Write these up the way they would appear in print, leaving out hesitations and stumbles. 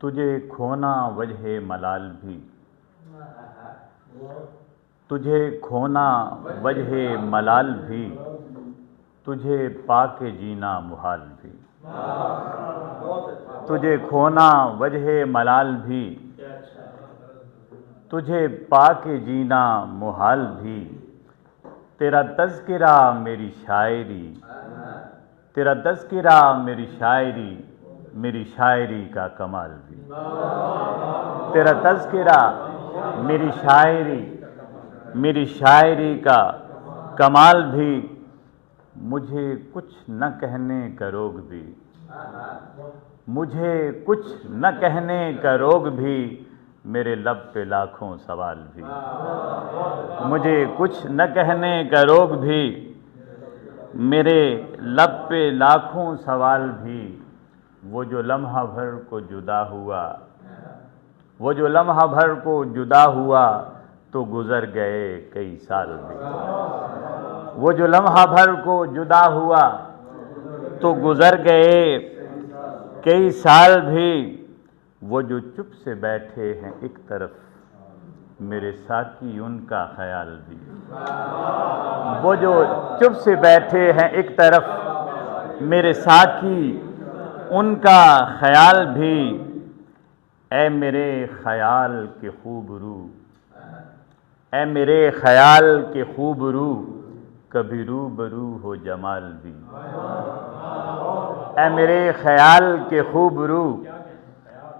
تجھے کھونا وجہ ملال بھی، تجھے کھونا وجہ ملال بھی، تجھے پا کے جینا محال بھی، تجھے کھونا وجہ ملال بھی، تجھے پا کے جینا محال بھی، تیرا تذکرہ میری شاعری، تیرا تذکرہ میری شاعری، میری شاعری کا کمال بھی، تیرا تذکرہ میری شاعری، میری شاعری کا کمال بھی، مجھے کچھ نہ کہنے کا روگ بھی، مجھے کچھ نہ کہنے کا روگ بھی، میرے لب پہ لاکھوں سوال بھی، مجھے کچھ نہ کہنے کا روگ بھی، میرے لب پہ لاکھوں سوال بھی، وہ جو لمحہ بھر کو جدا ہوا، وہ جو لمحہ بھر کو جدا ہوا، تو گزر گئے کئی سال بھی، وہ جو لمحہ بھر کو جدا ہوا، تو گزر گئے کئی سال بھی، وہ جو چپ سے بیٹھے ہیں ایک طرف، میرے ساقی ان کا خیال بھی، وہ جو چپ سے بیٹھے ہیں ایک طرف، میرے ساقی ان کا خیال بھی، اے میرے خیال کے خوب رو، اے میرے خیال کے خوب رو، کبھی روبرو ہو جمال بھی، اے میرے خیال کے خوب رو،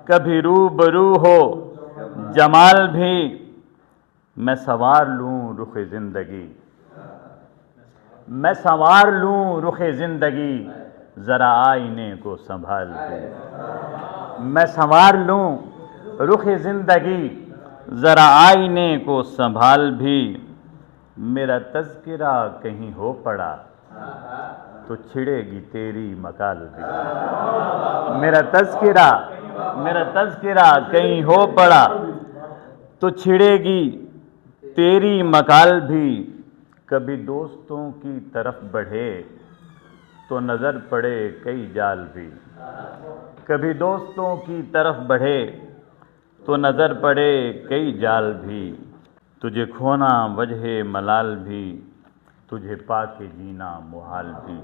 کبھی روبرو ہو جمال بھی، میں سنوار لوں رخ زندگی، میں سنوار لوں رخ زندگی، ذرا آئینے کو سنبھال بھی، میں سنوار لوں رخ زندگی، ذرا آئینے کو سنبھال بھی، میرا تذکرہ کہیں ہو پڑا تو چھڑے گی تیری مقال بھی، میرا تذکرہ کہیں ہو پڑا تو چھڑے گی تیری مقال بھی، کبھی دوستوں کی طرف بڑھے تو نظر پڑے کئی جال بھی، کبھی دوستوں کی طرف بڑھے تو نظر پڑے کئی جال بھی، تجھے کھونا وجہ ملال بھی، تجھے پا کے جینا محال بھی۔